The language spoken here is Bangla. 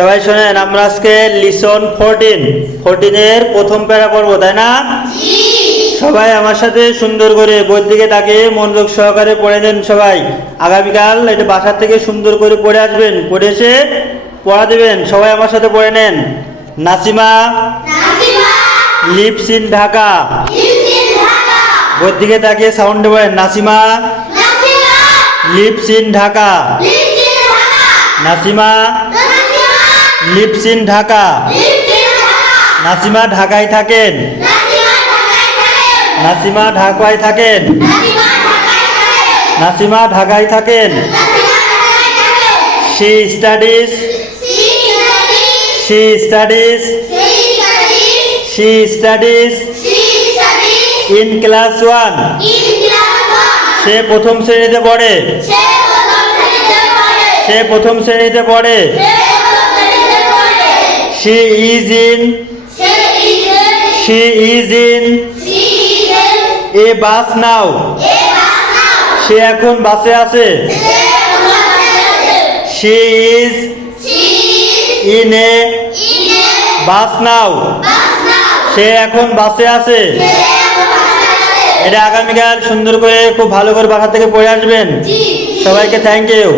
সবাই শোনেন আমরা আজকে লিসন ফোরটিন ফোরটিনের প্রথম প্যারা পড়ব তাই না? সবাই আমার সাথে সুন্দর করে বইয়ের দিকে তাকিয়ে মনোযোগ সহকারে পড়ে নেন সবাই। আগামীকাল এটা বাসার থেকে সুন্দর করে পড়ে আসবেন পড়ে এসে পড়া দেবেন সবাই আমার সাথে পড়ে নেন। Nasima lives in Dhaka. বইয়ের দিকে তাকিয়ে সাউন্ডে বলেন Nasima lives in Dhaka. Nasima lives in Dhaka. Nasima ঢাকায় থাকেন। নাসিমা ঢাকায় থাকেন। নাসিমা ঢাকায় থাকেন। She studies. She studies. She studies. In class one. সে প্রথম শ্রেণীতে পড়ে। সে প্রথম শ্রেণীতে পড়ে। She is in she is in a bus now সে এখন বাসে আছে. She is in a bus now সে এখন বাসে আছে. এটা আগামীকাল সুন্দর করে খুব ভালো করে বাসা থেকে পড়ে আসবেন। সবাইকে থ্যাংক ইউ